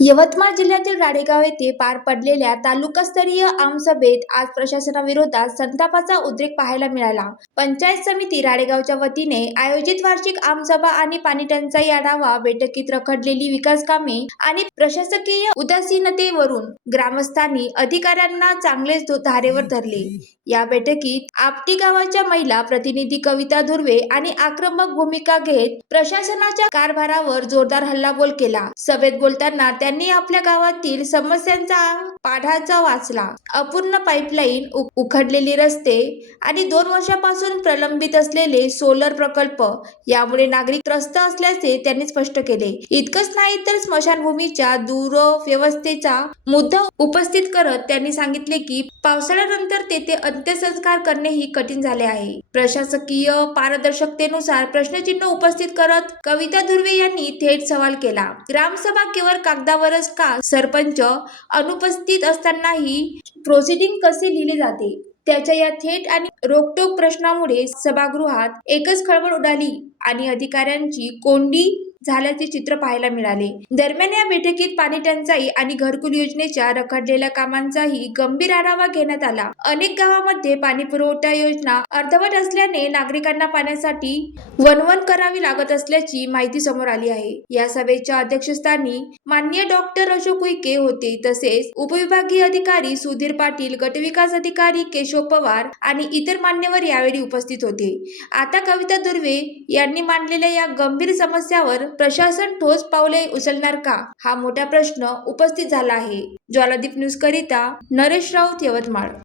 यवतमाळ जिल्ह्यातील राळेगाव येथे पार पडलेल्या तालुकास्तरीय आमसभेत आज प्रशासनाविरोधात संतापाचा उद्रेक पाहायला मिळाला। पंचायत समिती राळेगावच्या वतीने आयोजित वार्षिक आमसभा आणि पाणी टंचाई आढावा बैठकीत रखडलेली विकास कामे आणि प्रशासकीय उदासीनतेवरून ग्रामस्थांनी अधिकाऱ्यांना चांगलेच धारेवर धरले। या बैठकीत आपटी गावाच्या महिला प्रतिनिधी कविता धुर्वे आणि आक्रमक भूमिका घेत प्रशासनाच्या कारभारावर जोरदार हल्लाबोल केला। सभेत बोलताना त्यांनी आपल्या गावातील समस्यांचा पाढाचा वाचला। अपूर्ण पाईपलाईन, उखडलेले रस्ते आणि 2 वर्षापासून प्रलंबित असलेले सोलर प्रकल्प यामुळे नागरिक त्रस्त असल्याचे त्यांनी स्पष्ट केले। इतकंच नाही तर स्मशानभूमीच्या दुरव्यवस्थेचा मुद्दा उपस्थित करत त्यांनी सांगितले की पावसाळ्यानंतर तेथे अंत्यसंस्कार करणेही कठीण झाले आहे। प्रशासकीय पारदर्शकतेनुसार प्रश्नचिन्ह उपस्थित करत कविता धुर्वे यांनी थेट सवाल केला, ग्रामसभा केवळ कागदावरच का? सरपंच अनुपस्थित असतानाही प्रोसिडिंग कसे लिहिले जाते? त्याच्या या थेट आणि रोखठोक प्रश्नामुळे सभागृहात एकच खळबळ उडाली आणि अधिकाऱ्यांची कोंडी झाल्याचे चित्र पाहायला मिळाले। दरम्यान या बैठकीत पाणी टंचाई आणि घरकुल योजनेच्या रखडलेल्या कामांचाही गंभीर आढावा घेण्यात आला। अनेक गावांमध्ये पाणी पुरवठा योजना अर्धवट असल्याने नागरिकांना पाण्यासाठी वणवण करावी लागत असल्याची माहिती समोर आली आहे। या सभेच्या अध्यक्षस्थानी माननीय डॉक्टर अशोक उईके होते, तसेच उपविभागीय अधिकारी सुधीर पाटील, गटविकास अधिकारी केशव पवार आणि इतर मान्यवर यावेळी उपस्थित होते। आता कविता धुर्वे यांनी मांडलेल्या या गंभीर समस्यावर प्रशासन ठोस पावले उचलणार का, हा मोठा प्रश्न उपस्थित झाला आहे। ज्वालादीप न्यूज करिता नरेश राऊत, यवतमाळ।